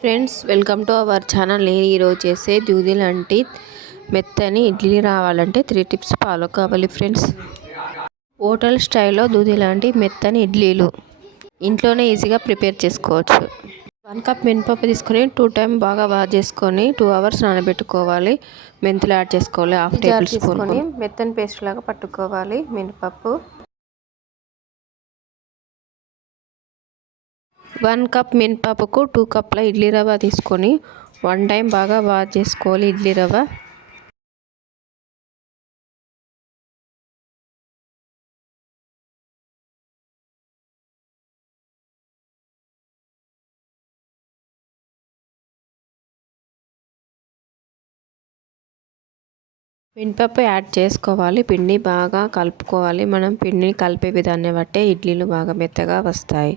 Friends welcome to our channel. నేను ఈరోజు చేసే దూది లాంటి మెత్తని ఇడ్లీ రావాలంటే త్రీ టిప్స్ ఫాలో కావాలి ఫ్రెండ్స్. హోటల్ స్టైల్లో దూది లాంటి మెత్తని ఇడ్లీలు ఇంట్లోనే ఈజీగా ప్రిపేర్ చేసుకోవచ్చు. వన్ కప్ మినపప్పు తీసుకొని టూ టైం బాగా వాష్ చేసుకొని టూ అవర్స్ నానబెట్టుకోవాలి. మెంతులు యాడ్ చేసుకోవాలి హాఫ్ టేబుల్ స్పూన్ మెత్తని పేస్ట్ లాగా పట్టుకోవాలి మినపప్పు. వన్ కప్ మినపప్పుకు టూ కప్ల ఇడ్లీ రవ్వ తీసుకొని వన్ టైం బాగా వాష్ చేసుకోవాలి ఇడ్లీ రవ్వ. మినపప్పు యాడ్ చేసుకోవాలి పిండి బాగా కలుపుకోవాలి. మనం పిండిని కలిపే విధాన్ని బట్టే ఇడ్లీలు బాగా మెత్తగా వస్తాయి.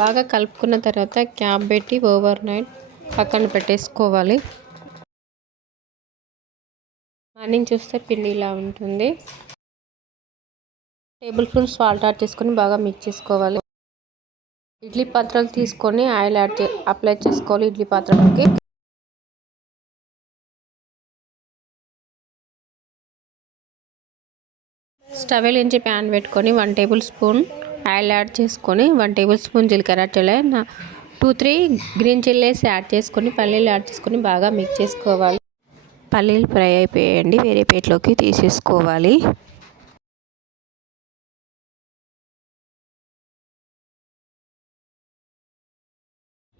బాగా కలుపుకున్న తర్వాత క్యాప్ పెట్టి ఓవర్ నైట్ పక్కన పెట్టేసుకోవాలి. మార్నింగ్ చూస్తే పిండి ఇలా ఉంటుంది. టేబుల్ స్పూన్ సాల్ట్ యాడ్ చేసుకొని బాగా మిక్స్ చేసుకోవాలి. ఇడ్లీ పాత్రలు తీసుకొని ఆయిల్ యాడ్ అప్లై చేసుకోవాలి ఇడ్లీ పాత్రలకి. స్టవ్ నుంచి ప్యాన్ పెట్టుకొని one tablespoon oil add చేసుకొని వన్ టేబుల్ స్పూన్ జీలకర్ర chilli two three green chillies add చేసుకొని పల్లీలు యాడ్ చేసుకొని బాగా మిక్స్ చేసుకోవాలి. పల్లీలు ఫ్రై అయిపోయాయండి. వేరే ప్లేట్లోకి తీసేసుకోవాలి.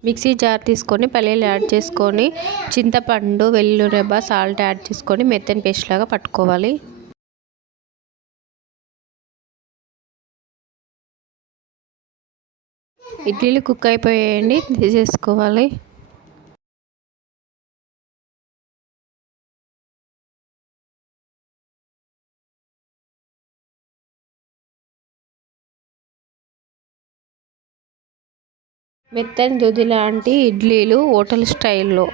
మిక్సీ జార్ తీసుకొని పల్లీలు యాడ్ చేసుకొని చింతపండు వెల్లురెబ్బ సాల్ట్ యాడ్ చేసుకొని మెత్తని పేస్ట్ లాగా పట్టుకోవాలి. ఇడ్లీలు కుక్ అయిపోయాయండి తీసేసుకోవాలి. మెత్తని దొది లాంటి ఇడ్లీలు హోటల్ స్టైల్లో.